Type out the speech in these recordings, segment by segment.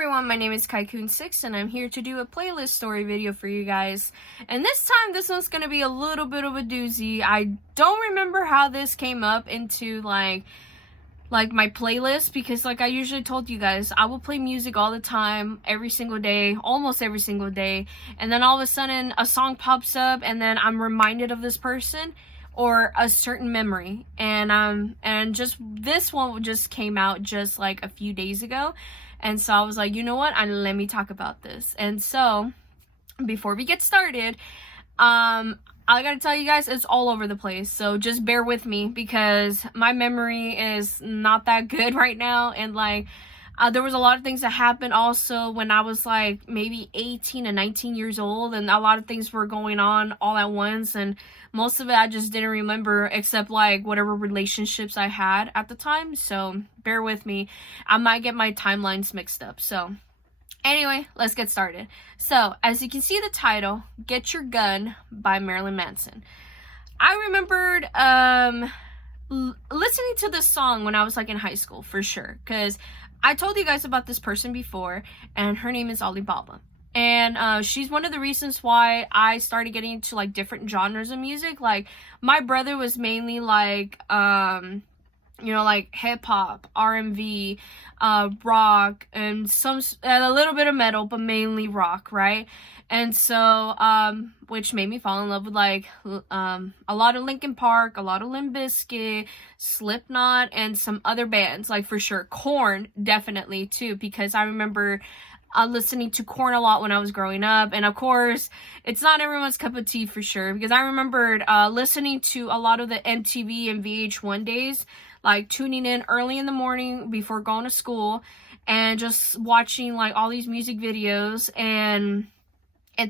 everyone, my name is Kaikun6 and I'm here to do a playlist story video for you guys. And this time, this one's gonna be a little bit of a doozy. I don't remember how this came up into like my playlist, because like I usually told you guys, I will play music all the time, every single day, almost every single day. And then all of a sudden a song pops up and then I'm reminded of this person or a certain memory. And just this one just came out just like a few days ago. And so I was like, you know what? Let me talk about this. And so before we get started, I gotta tell you guys, it's all over the place. So just bear with me because my memory is not that good right now. And like, there was a lot of things that happened also when I was like maybe 18 and 19 years old, and a lot of things were going on all at once, and most of it I just didn't remember except like whatever relationships I had at the time. So bear with me, I might get my timelines mixed up. So anyway, let's get started. So as you can see the title, Get Your Gun by Marilyn Manson. I remembered listening to this song when I was like in high school for sure, because I told you guys about this person before, and her name is Alibaba. And she's one of the reasons why I started getting into like different genres of music. Like my brother was mainly like you know, like hip-hop, R&B, rock, and a little bit of metal, but mainly rock, right? And so, which made me fall in love with like a lot of Linkin Park, a lot of Limp Bizkit, Slipknot, and some other bands, like for sure Korn, definitely too, because I remember listening to Korn a lot when I was growing up. And of course, it's not everyone's cup of tea for sure, because I remembered listening to a lot of the MTV and VH1 days, like tuning in early in the morning before going to school and just watching like all these music videos and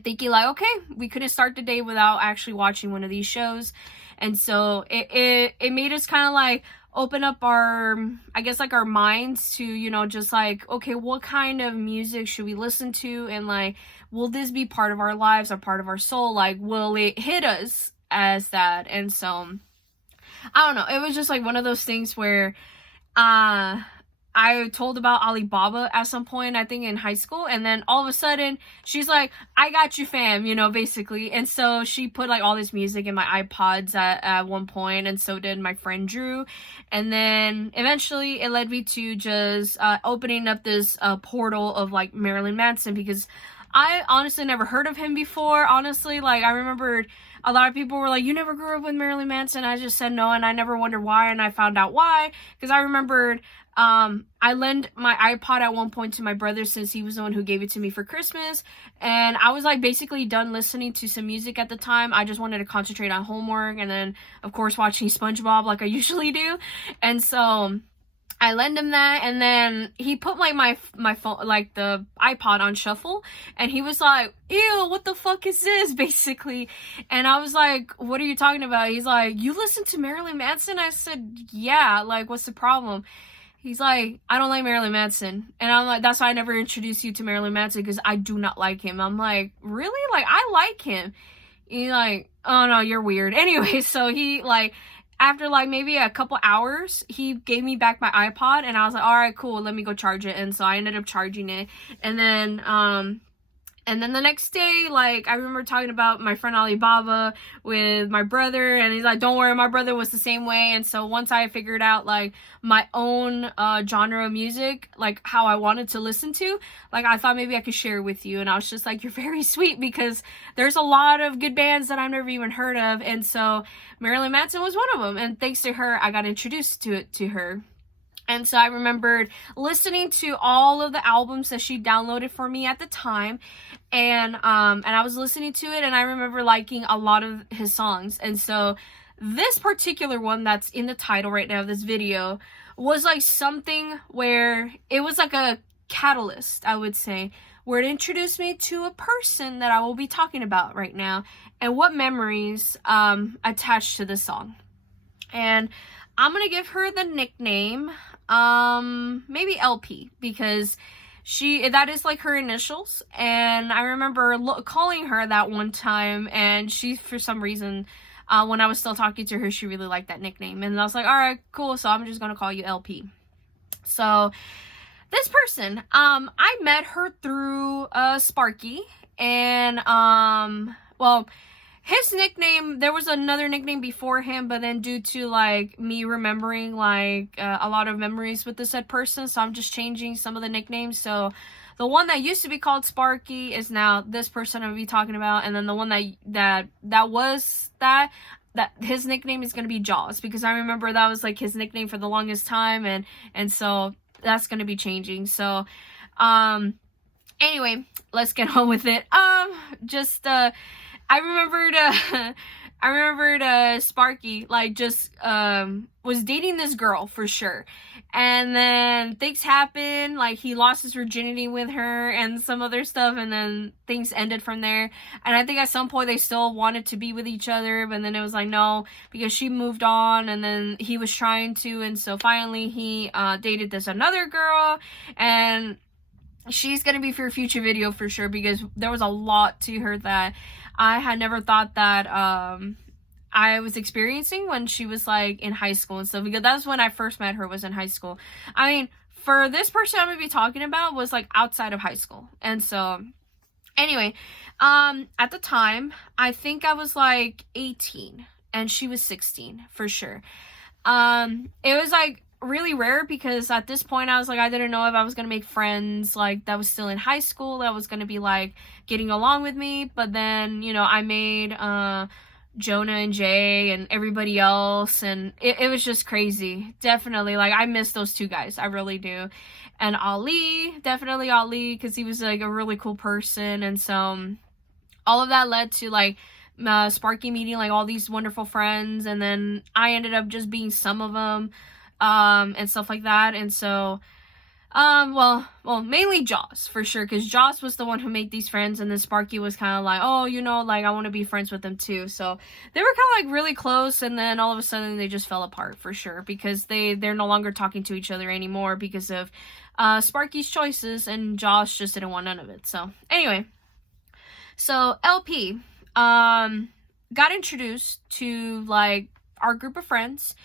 thinking like, okay, we couldn't start the day without actually watching one of these shows. And so it made us kind of like open up our, I guess, like our minds to, you know, just like, okay, what kind of music should we listen to? And like, will this be part of our lives or part of our soul? Like, will it hit us as that? And so, I don't know. It was just like one of those things where, I told about Alibaba at some point, I think in high school, and then all of a sudden she's like, I got you fam, you know, basically. And so she put like all this music in my iPods at one point, and so did my friend Drew. And then eventually it led me to just opening up this portal of like Marilyn Manson, because I honestly never heard of him before. Honestly, like I remembered a lot of people were like, you never grew up with Marilyn Manson. I just said no, and I never wondered why, and I found out why, because I remembered I lent my iPod at one point to my brother, since he was the one who gave it to me for Christmas, and I was like basically done listening to some music at the time. I just wanted to concentrate on homework, and then of course watching SpongeBob like I usually do. And so I lend him that, and then he put like my phone, like the iPod, on shuffle, and he was like, ew, what the fuck is this, basically. And I was like, what are you talking about? He's like, you listen to Marilyn Manson? I said, yeah, like what's the problem? He's like, I don't like Marilyn Manson. And I'm like, that's why I never introduced you to Marilyn Manson, because I do not like him. I'm like, really? Like, I like him. He's like, oh no, you're weird. Anyway, so he like, after like maybe a couple hours, he gave me back my iPod, and I was like, all right, cool, let me go charge it. And so I ended up charging it. And then the next day, like, I remember talking about my friend Alibaba with my brother, and he's like, don't worry, my brother was the same way. And so once I figured out, like, my own genre of music, like, how I wanted to listen to, like, I thought maybe I could share with you. And I was just like, you're very sweet, because there's a lot of good bands that I've never even heard of. And so Marilyn Manson was one of them. And thanks to her, I got introduced to her. And so I remembered listening to all of the albums that she downloaded for me at the time, and I was listening to it, and I remember liking a lot of his songs. And so this particular one that's in the title right now of this video was like something where it was like a catalyst, I would say, where it introduced me to a person that I will be talking about right now, and what memories attached to this song. And I'm gonna give her the nickname, maybe LP, because that is like her initials. And I remember calling her that one time, and she, for some reason, when I was still talking to her, she really liked that nickname. And I was like, all right, cool, so I'm just gonna call you LP. So this person, I met her through Sparky, and well, his nickname, there was another nickname before him, but then due to like me remembering like a lot of memories with the said person, so I'm just changing some of the nicknames. So the one that used to be called Sparky is now this person I'm gonna be talking about, and then the one that was that his nickname is gonna be Jaws, because I remember that was like his nickname for the longest time, and so that's gonna be changing. So anyway, let's get on with it. I remembered I remembered Sparky like just was dating this girl for sure. And then things happened, like he lost his virginity with her and some other stuff, and then things ended from there. And I think at some point they still wanted to be with each other, but then it was like no, because she moved on, and then he was trying to, and so finally he dated this another girl, and she's gonna be for a future video for sure, because there was a lot to her that I had never thought that I was experiencing when she was like in high school and stuff, because that's when I first met her, was in high school. I mean, for this person I'm gonna be talking about was like outside of high school. And so anyway, at the time I think I was like 18 and she was 16 for sure. It was like really rare, because at this point I was like, I didn't know if I was gonna make friends like that was still in high school, that was gonna be like getting along with me. But then, you know, I made Jonah and Jay and everybody else, and it was just crazy. Definitely, like, I miss those two guys, I really do. And Ali, definitely Ali, because he was like a really cool person. And so all of that led to like Sparky meeting like all these wonderful friends, and then I ended up just being some of them, and stuff like that. And so well, mainly Joss, for sure, because Joss was the one who made these friends, and then Sparky was kind of like, oh, you know, like, I want to be friends with them too. So they were kind of like really close, and then all of a sudden they just fell apart for sure, because they're no longer talking to each other anymore because of Sparky's choices, and Joss just didn't want none of it. So anyway, so LP got introduced to like our group of friends.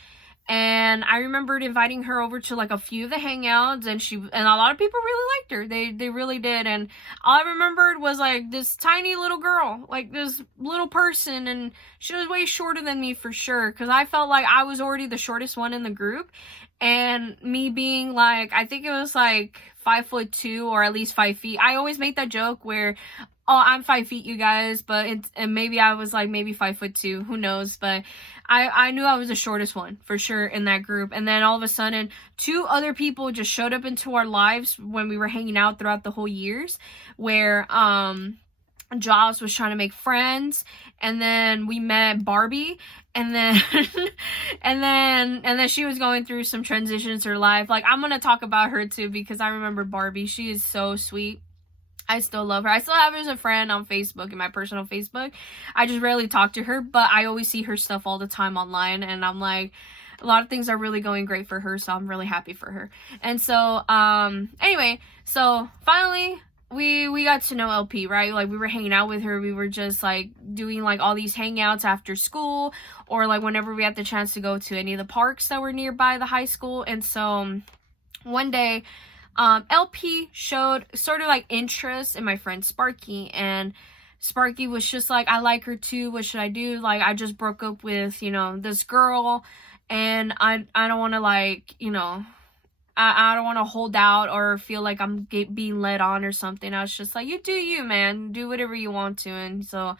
And I remembered inviting her over to like a few of the hangouts, and a lot of people really liked her. They really did. And all I remembered was like this tiny little girl, like this little person, and she was way shorter than me for sure, because I felt like I was already the shortest one in the group. And me being like, I think it was like 5'2", or at least 5 feet. I always make that joke where, oh, I'm 5 feet, you guys, but and maybe I was like maybe 5'2", who knows, but I knew I was the shortest one for sure in that group. And then all of a sudden 2 other people just showed up into our lives when we were hanging out throughout the whole years, where Jaws was trying to make friends, and then we met Barbie, and then and then she was going through some transitions in her life. Like, I'm gonna talk about her too, because I remember Barbie. She is so sweet. I still love her. I still have her as a friend on Facebook, in my personal Facebook. I just rarely talk to her, but I always see her stuff all the time online, and I'm like, a lot of things are really going great for her, so I'm really happy for her. And so, anyway, so finally, we got to know LP, right? Like, we were hanging out with her. We were just, like, doing, like, all these hangouts after school, or, like, whenever we had the chance to go to any of the parks that were nearby the high school. And so, one day, LP showed sort of like interest in my friend Sparky, and Sparky was just like, I like her too, what should I do? Like, I just broke up with, you know, this girl, and I don't want to, like, you know, I don't want to hold out or feel like I'm being led on or something. I was just like, you do you, man, do whatever you want to. And so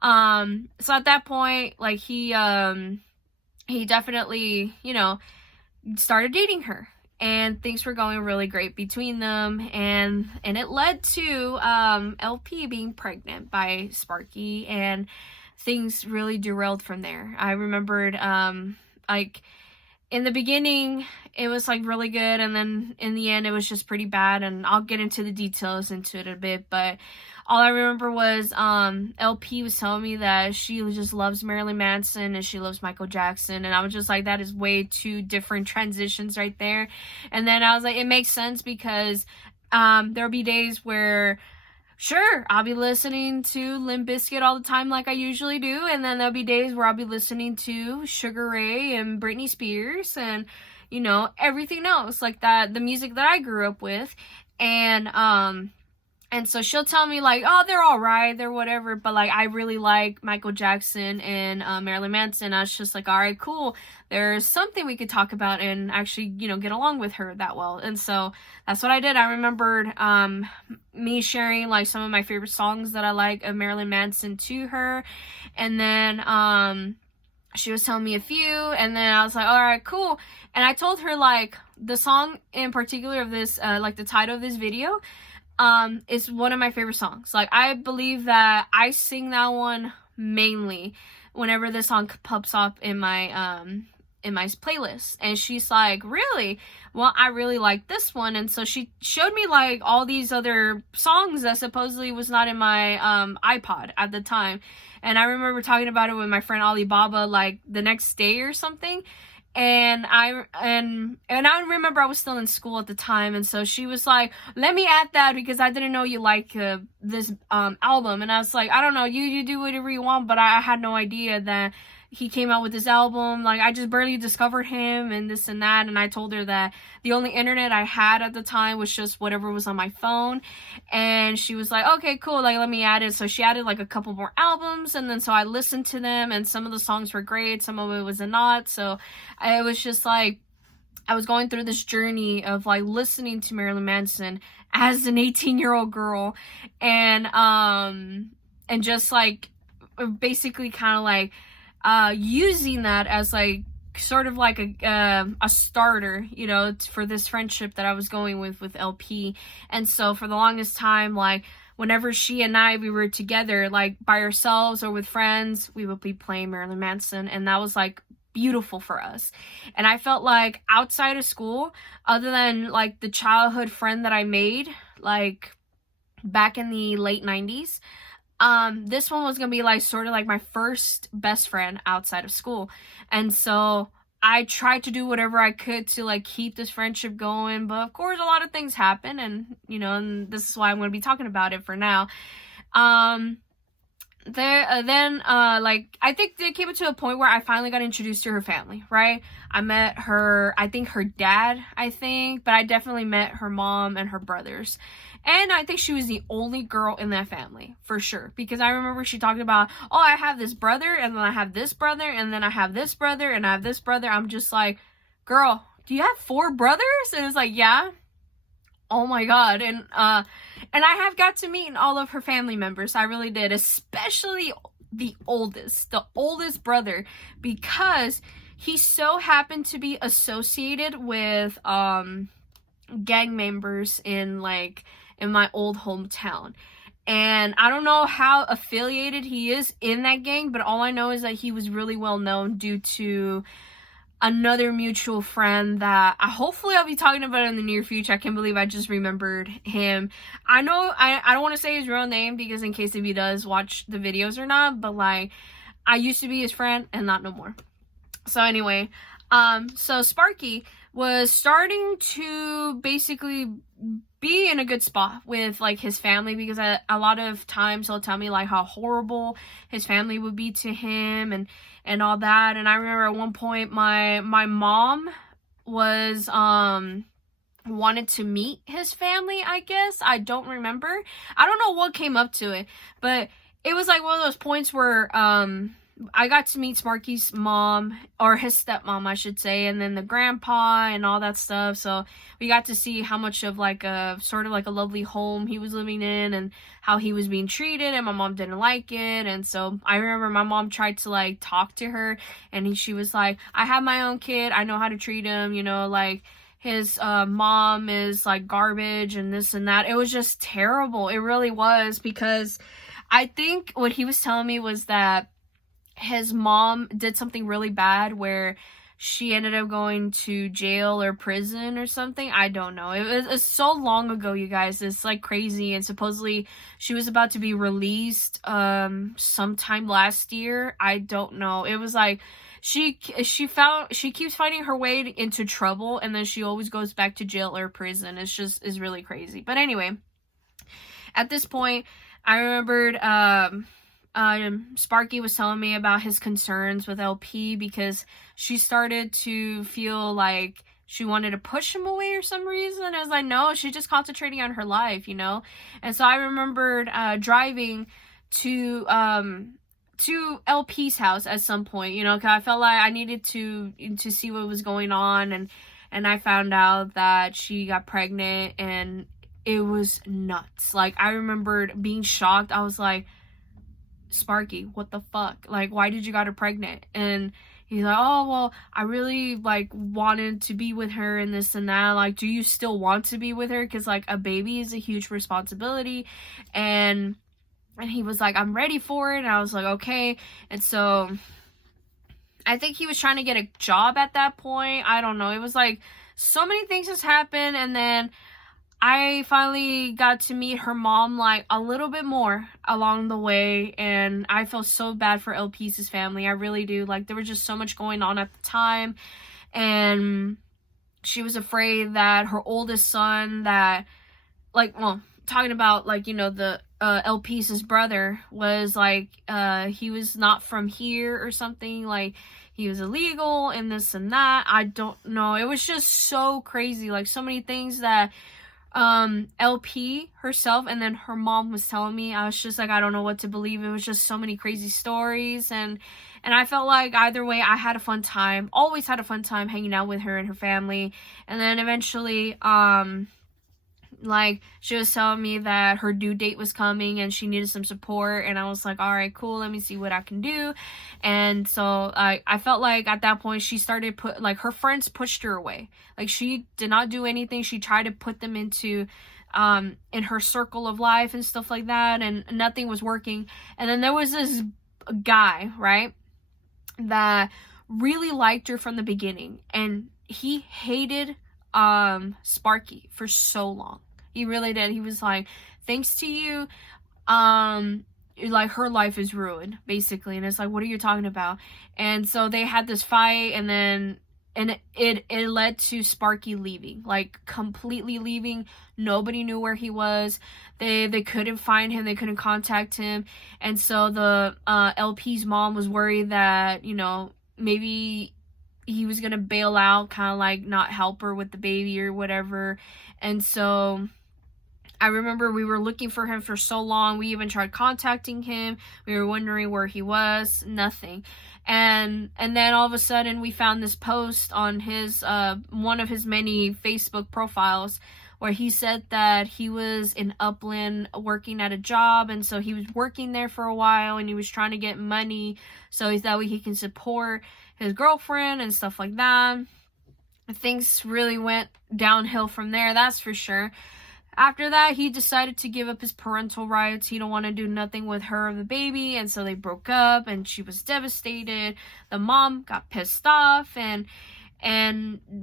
so at that point, like, he definitely, you know, started dating her. And things were going really great between them, and it led to LP being pregnant by Sparky, and things really derailed from there. I remembered like, in the beginning it was like really good, and then in the end it was just pretty bad, and I'll get into the details into it a bit. But all I remember was LP was telling me that she just loves Marilyn Manson and she loves Michael Jackson, and I was just like, that is way too different transitions right there. And then I was like, it makes sense, because there'll be days where, sure, I'll be listening to Limp Bizkit all the time like I usually do, and then there'll be days where I'll be listening to Sugar Ray and Britney Spears, and you know, everything else, like the music that I grew up with. And so she'll tell me, like, oh, they're all right, they're whatever, but, like, I really like Michael Jackson and Marilyn Manson. I was just like, all right, cool. There's something we could talk about and actually, you know, get along with her that well. And so that's what I did. I remembered me sharing, like, some of my favorite songs that I like of Marilyn Manson to her. And then she was telling me a few, and then I was like, all right, cool. And I told her, like, the song in particular of this, like, the title of this video, is one of my favorite songs. Like, I believe that I sing that one mainly whenever this song pops up in my playlist. And she's like, really? Well, I really like this one. And so she showed me, like, all these other songs that supposedly was not in my iPod at the time. And I remember talking about it with my friend Alibaba, like, the next day or something. And I remember I was still in school at the time, and so she was like, let me add that because I didn't know you like this album. And I was like, I don't know, you do whatever you want, but I had no idea that he came out with this album. Like, I just barely discovered him and this and that. And I told her that the only internet I had at the time was just whatever was on my phone. And she was like, okay, cool, like, let me add it. So she added, like, a couple more albums, and then so I listened to them, and some of the songs were great, some of it was not. So it was just like, I was going through this journey of, like, listening to Marilyn Manson as an 18-year-old girl, and just, like, basically kind of, like, using that as, like, sort of like a starter, you know, for this friendship that I was going with LP. And so for the longest time, like, whenever she and we were together, like, by ourselves or with friends, we would be playing Marilyn Manson, and that was, like, beautiful for us. And I felt like outside of school, other than, like, the childhood friend that I made, like, back in the late 90s, this one was gonna be, like, sort of like my first best friend outside of school. And so I tried to do whatever I could to, like, keep this friendship going, but of course a lot of things happen, and, you know, and this is why I'm gonna be talking about it for now. Like, I think they came to a point where I finally got introduced to her family, right? I met her, I think her dad, but I definitely met her mom and her brothers. And I think she was the only girl in that family, for sure. Because I remember she talked about, oh, I have this brother, and then I have this brother, and then I have this brother, and I have this brother. I'm just like, girl, do you have 4 brothers? And it's like, yeah. Oh my god. And I have got to meet all of her family members. I really did, especially the oldest brother, because he so happened to be associated with gang members in my old hometown. And I don't know how affiliated he is in that gang, but all I know is that he was really well known due to another mutual friend that hopefully I'll be talking about in the near future. I can't believe I just remembered him. I know I don't want to say his real name because in case if he does watch the videos or not, but, like, I used to be his friend and not no more. So anyway, so Sparky was starting to basically be in a good spot with, like, his family, because a lot of times he'll tell me, like, how horrible his family would be to him and all that. And I remember at one point my mom was wanted to meet his family, I guess. I don't remember. I don't know what came up to it, but it was like one of those points where I got to meet Sparky's mom, or his stepmom, I should say, and then the grandpa and all that stuff. So we got to see how much of, like, a sort of like a lovely home he was living in and how he was being treated, and my mom didn't like it. And so I remember my mom tried to, like, talk to her, and she was like, I have my own kid, I know how to treat him, you know, like, his mom is, like, garbage and this and that. It was just terrible. It really was, because I think what he was telling me was that his mom did something really bad where she ended up going to jail or prison or something. I don't know. It was so long ago, you guys. It's, like, crazy. And supposedly she was about to be released sometime last year. I don't know. It was like she keeps finding her way into trouble, and then she always goes back to jail or prison. It's really crazy. But anyway, at this point, I remembered Sparky was telling me about his concerns with LP, because she started to feel like she wanted to push him away or some reason. I was like, no, she's just concentrating on her life, you know? And so I remembered driving to LP's house at some point, you know, because I felt like I needed to see what was going on, and I found out that she got pregnant, and it was nuts. Like, I remembered being shocked. I was like, Sparky, what the fuck? Like, why did you got her pregnant? And he's like, oh, well, I really, like, wanted to be with her and this and that. Like, do you still want to be with her? Because, like, a baby is a huge responsibility. And he was like, I'm ready for it. And I was like, okay. And so I think he was trying to get a job at that point. I don't know. It was like so many things has happened. And then I finally got to meet her mom, like, a little bit more along the way, and I feel so bad for LP's family. I really do. Like, there was just so much going on at the time, and she was afraid that her oldest son that, like, well, talking about, like, you know, the LP's brother was, like, he was not from here or something, like, he was illegal and this and that. I don't know. It was just so crazy, like, so many things that LP herself and then her mom was telling me. I was just like, I don't know what to believe. It was just so many crazy stories, and I felt like either way I had a fun time, always had a fun time hanging out with her and her family. And then eventually like, she was telling me that her due date was coming and she needed some support, and I was like, all right, cool, let me see what I can do. And so I felt like at that point she started her friends pushed her away. Like, she did not do anything. She tried to put them into in her circle of life and stuff like that, and nothing was working. And then there was this guy, right, that really liked her from the beginning, and he hated Sparky for so long. He really did. He was like, thanks to you, like, her life is ruined, basically. And it's like, what are you talking about? And so they had this fight, and then it led to Sparky leaving, like, completely leaving. Nobody knew where he was. They couldn't find him. They couldn't contact him. And so the LP's mom was worried that, you know, maybe he was gonna bail out, kind of like not help her with the baby or whatever. And so I remember we were looking for him for so long. We even tried contacting him. We were wondering where he was. Nothing. And then all of a sudden we found this post on his one of his many Facebook profiles where he said that he was in Upland working at a job, and so he was working there for a while, and he was trying to get money so that way he can support his girlfriend and stuff like that. Things really went downhill from there, that's for sure. After that, he decided to give up his parental rights. He don't want to do nothing with her or the baby, and so they broke up, and she was devastated. The mom got pissed off, and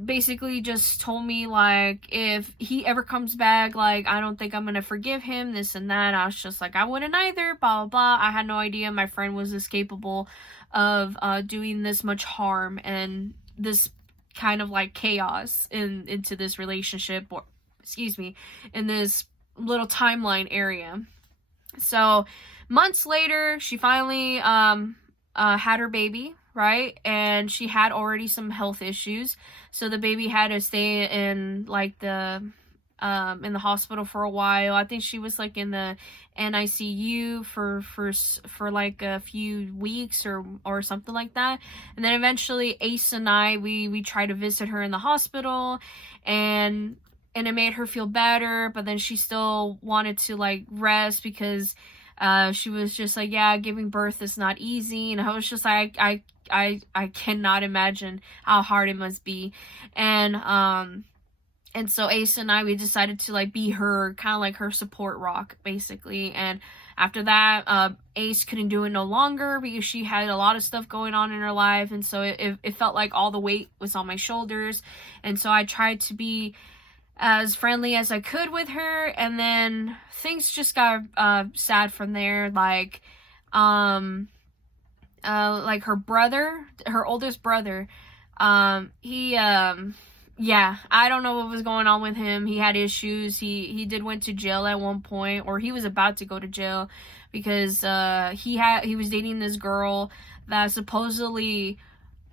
basically just told me, like, if he ever comes back, like, I don't think I'm gonna forgive him, this and that. I was just like, I wouldn't either, blah, blah, blah. I had no idea my friend was this capable of doing this much harm and this kind of, like, chaos into this relationship, or excuse me, in this little timeline area. So months later, she finally had her baby, right? And she had already some health issues, so the baby had to stay in, like, in the hospital for a while. I think she was, like, in the NICU for like a few weeks or something like that. And then eventually Ace and I, we tried to visit her in the hospital, and it made her feel better, but then she still wanted to, like, rest because she was just like, yeah, giving birth is not easy. And I was just like, I cannot imagine how hard it must be. And so Ace and I, we decided to, like, be her, kind of like her support rock, basically. And after that, Ace couldn't do it no longer because she had a lot of stuff going on in her life. And so it felt like all the weight was on my shoulders. And so I tried to be as friendly as I could with her, and then things just got sad from there. Like her brother, her oldest brother, he yeah, I don't know what was going on with him. He had issues. He went to jail at one point, or he was about to go to jail because he was dating this girl that supposedly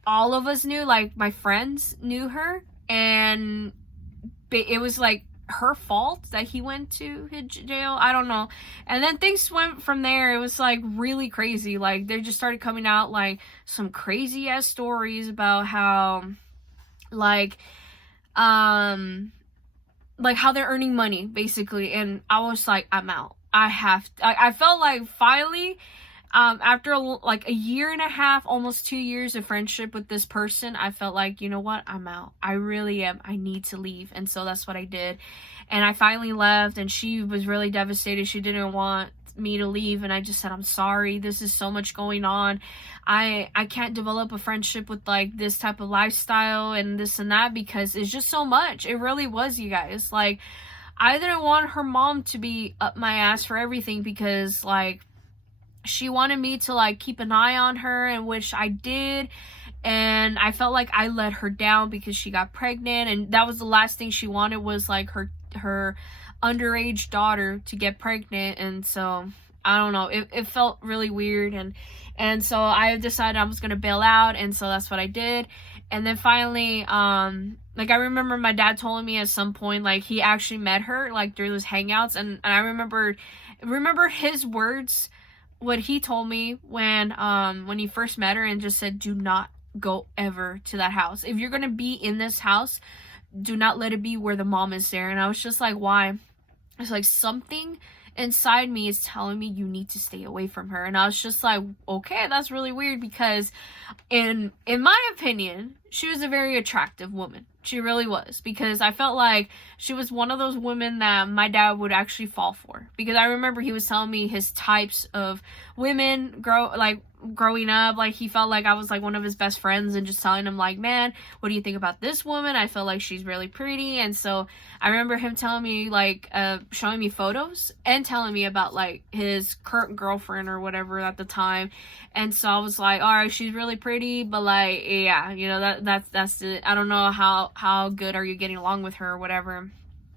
all of us knew, like, my friends knew her. and it was like her fault that he went to his jail. I don't know. And then things went from there. It was like really crazy. Like they just started coming out like some crazy ass stories about how like how they're earning money basically. And I was like, I'm out. I felt like finally after like a year and a half, almost 2 years of friendship with this person, I felt like, you know what, I'm out. I really am. I need to leave. And so that's what I did. And I finally left, and she was really devastated. She didn't want me to leave, and I just said, I'm sorry. This is so much going on. I can't develop a friendship with like this type of lifestyle and this and that, because it's just so much. It really was, you guys. Like, I didn't want her mom to be up my ass for everything, because like she wanted me to like keep an eye on her, and which I did, and I felt like I let her down because she got pregnant, and that was the last thing she wanted, was like her underage daughter to get pregnant. And so I don't know, it felt really weird, and so I decided I was gonna bail out, and so that's what I did. And then finally, like I remember my dad told me at some point, like he actually met her like through those hangouts, and I remember his words, what he told me when he first met her, and just said, do not go ever to that house. If you're gonna be in this house, do not let it be where the mom is there. And I was just like, why? It's like something inside me is telling me you need to stay away from her. And I was just like, okay, that's really weird, because in my opinion, she was a very attractive woman. She really was, because I felt like she was one of those women that my dad would actually fall for, because I remember he was telling me his types of women growing up. Like he felt like I was like one of his best friends, and just telling him like, man, what do you think about this woman? I feel like she's really pretty. And so I remember him telling me like showing me photos and telling me about like his current girlfriend or whatever at the time. And so I was like, all right, she's really pretty, but like, yeah, you know, that's it. I don't know how good are you getting along with her or whatever.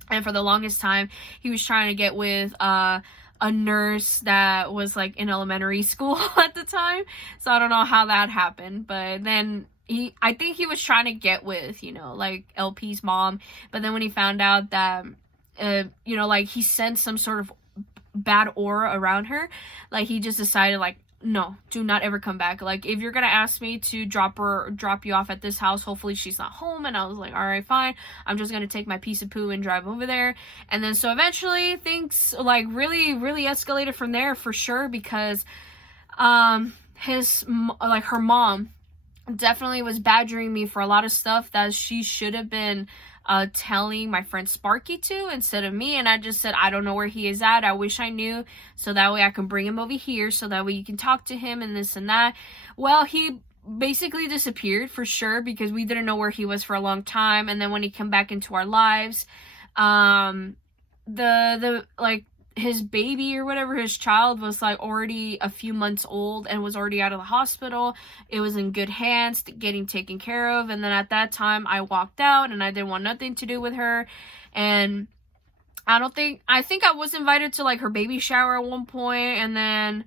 And for the longest time, he was trying to get with a nurse that was like in elementary school at the time. So I don't know how that happened, but then I think he was trying to get with, you know, like LP's mom. But then when he found out that, you know, like he sensed some sort of bad aura around her, like he just decided like, no, do not ever come back. Like, if you're gonna ask me to drop you off at this house, hopefully she's not home. And I was like, all right, fine. I'm just gonna take my piece of poo and drive over there. And then so eventually things like really, really escalated from there, for sure, because her mom definitely was badgering me for a lot of stuff that she should have been telling my friend Sparky to instead of me. And I just said, I don't know where he is at. I wish I knew, so that way I can bring him over here, so that way you can talk to him and this and that. Well, he basically disappeared, for sure, because we didn't know where he was for a long time. And then when he came back into our lives, his baby or whatever, his child, was like already a few months old and was already out of the hospital. It was in good hands, getting taken care of. And then at that time I walked out, and I didn't want nothing to do with her. And I think I was invited to like her baby shower at one point, and then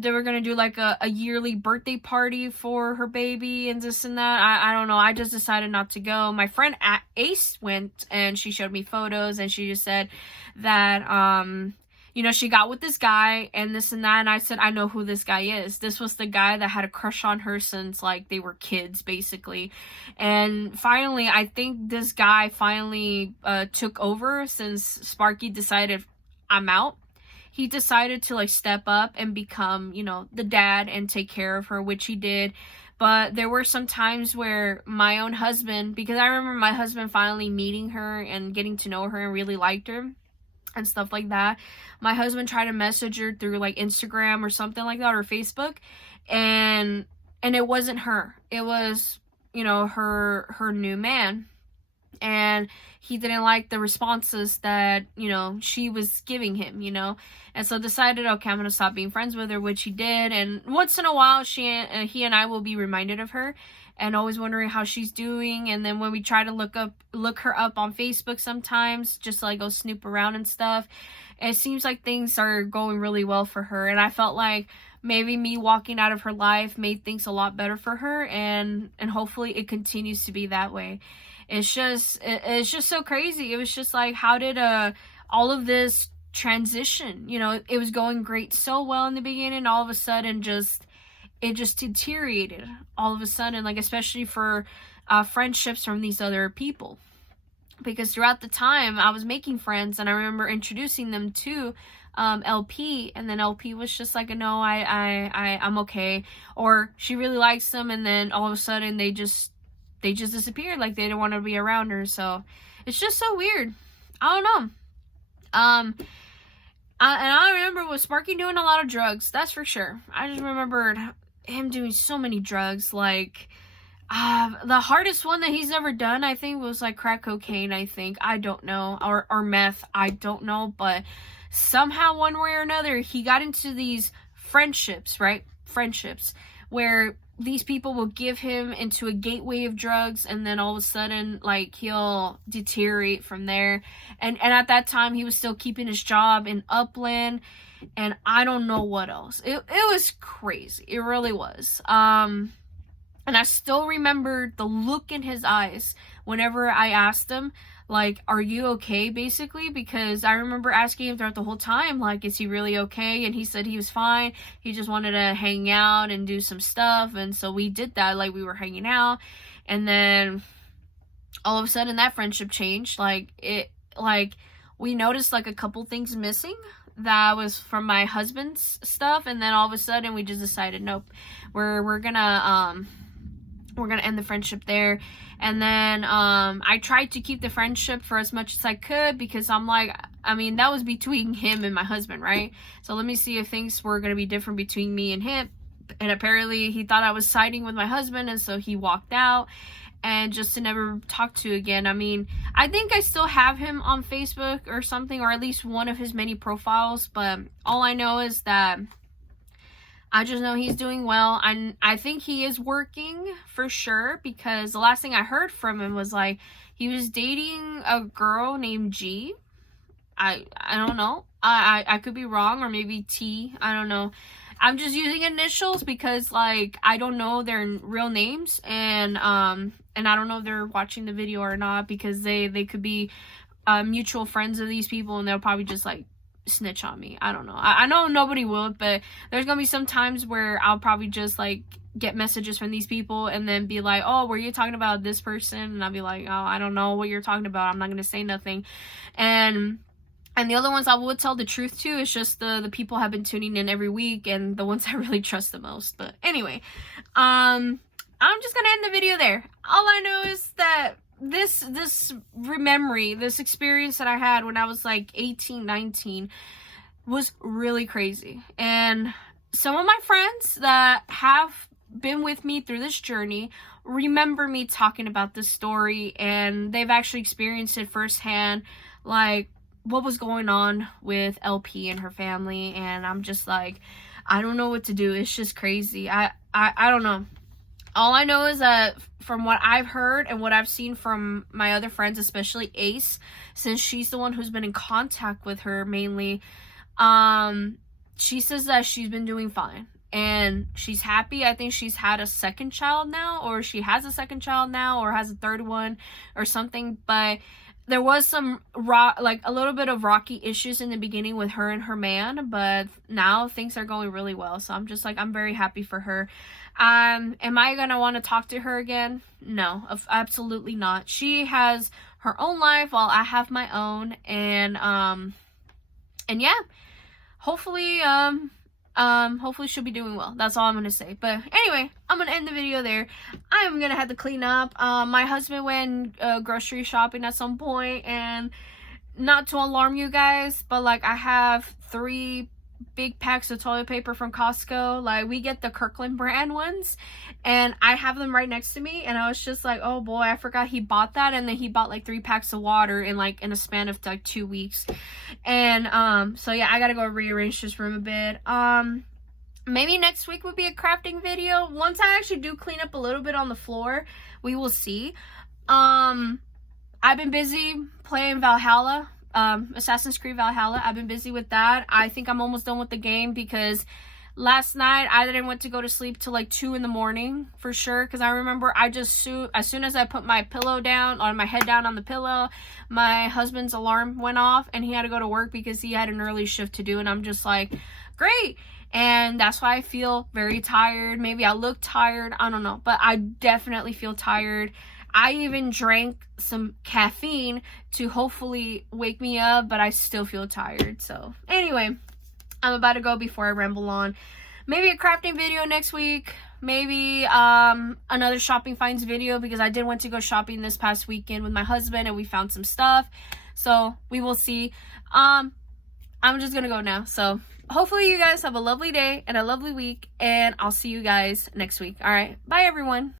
they were gonna do like a yearly birthday party for her baby and this and that. I don't know. I just decided not to go. My friend Ace went, and she showed me photos, and she just said that you know, she got with this guy and this and that. And I said, I know who this guy is. This was the guy that had a crush on her since like they were kids, basically. And finally, I think this guy finally took over, since Sparky decided I'm out. He decided to like step up and become, you know, the dad and take care of her, which he did. But there were some times where my own husband, because I remember my husband finally meeting her and getting to know her and really liked her and stuff like that. My husband tried to message her through like Instagram or something like that, or Facebook, and it wasn't her. It was, you know, her new man. And he didn't like the responses that, you know, she was giving him, you know. And so decided, okay, I'm gonna stop being friends with her, which he did. And once in a while, he and I will be reminded of her, and always wondering how she's doing. And then when we try to look her up on Facebook sometimes, just to like go snoop around and stuff, it seems like things are going really well for her. And I felt like maybe me walking out of her life made things a lot better for her, and hopefully it continues to be that way. it's just so crazy. It was just like, how did all of this transition, you know, it was going great so well in the beginning, all of a sudden it just deteriorated all of a sudden, like, especially for friendships from these other people. Because throughout the time I was making friends, and I remember introducing them to LP, and then LP was just like, no, I'm okay, or she really likes them, and then all of a sudden they just disappeared, like they didn't want to be around her. So it's just so weird. I don't know. And I remember with Sparky doing a lot of drugs, that's for sure. I just remembered him doing so many drugs, like the hardest one that he's ever done, I think, was like crack cocaine, I think. I don't know. Or meth. I don't know. But somehow, one way or another, he got into these friendships, right? Friendships. Where these people will give him into a gateway of drugs, and then all of a sudden, like, he'll deteriorate from there. And at that time, he was still keeping his job in Upland. And I don't know what else. It was crazy. It really was. And I still remember the look in his eyes whenever I asked him, like, are you okay, basically? Because I remember asking him throughout the whole time, like, is he really okay? And he said he was fine. He just wanted to hang out and do some stuff. And so we did that, like, we were hanging out. And then all of a sudden that friendship changed. We noticed, like, a couple things missing that was from my husband's stuff. And then all of a sudden we just decided, nope, we're gonna end the friendship there. And then I tried to keep the friendship for as much as I could, because I'm like, I mean, that was between him and my husband, right? So let me see if things were going to be different between me and him. And apparently he thought I was siding with my husband, and so he walked out, and just to never talk to again. I mean, I think I still have him on Facebook or something, or at least one of his many profiles, but all I know is that I just know he's doing well. I think he is working for sure, because the last thing I heard from him was like he was dating a girl named G. I don't know. I could be wrong, or maybe T. I don't know. I'm just using initials because, like, I don't know their real names, and I don't know if they're watching the video or not, because they could be mutual friends of these people, and they'll probably just like snitch on me. I don't know. I know nobody will, but there's gonna be some times where I'll probably just like get messages from these people and then be like, oh, were you talking about this person? And I'll be like, oh, I don't know what you're talking about. I'm not gonna say nothing. And the other ones I would tell the truth to. It's just the people have been tuning in every week, and the ones I really trust the most. But anyway, I'm just gonna end the video there. All I know is that this memory, this experience that I had when I was like 18, 19 was really crazy. And some of my friends that have been with me through this journey remember me talking about this story, and they've actually experienced it firsthand, like what was going on with LP and her family. And I'm just like, I don't know what to do. It's just crazy. I don't know. All I know is that from what I've heard and what I've seen from my other friends, especially Ace, since she's the one who's been in contact with her mainly, she says that she's been doing fine and she's happy. I think she's had a second child now, or she has a second child now, or has a third one or something. But there was some a little bit of rocky issues in the beginning with her and her man, but now things are going really well. So I'm just like, I'm very happy for her. Am I gonna want to talk to her again? No, absolutely not. She has her own life while I have my own, and yeah, hopefully she'll be doing well. That's all I'm gonna say. But anyway, I'm gonna end the video there. I'm gonna have to clean up. My husband went grocery shopping at some point, and not to alarm you guys, but like I have 3 big packs of toilet paper from Costco. Like, we get the Kirkland brand ones, and I have them right next to me, and I was just like, oh boy, I forgot he bought that. And then he bought like 3 packs of water in a span of like 2 weeks. And so yeah, I gotta go rearrange this room a bit. Maybe next week would be a crafting video once I actually do clean up a little bit on the floor. We will see. I've been busy playing Valhalla, Assassin's Creed Valhalla. I've been busy with that. I think I'm almost done with the game, because Last night I didn't want to go to sleep till like 2 in the morning for sure, because I remember I just as soon as I put my pillow down, or my head down on the pillow, my husband's alarm went off and he had to go to work because he had an early shift to do, and I'm just like, great. And that's why I feel very tired. Maybe I look tired, I don't know, but I definitely feel tired. I even drank some caffeine to hopefully wake me up, but I still feel tired. So anyway, I'm about to go before I ramble on. Maybe a crafting video next week. Maybe another shopping finds video, because I did want to go shopping this past weekend with my husband and we found some stuff. So we will see. I'm just gonna go now. So hopefully you guys have a lovely day and a lovely week, and I'll see you guys next week. All right, bye everyone.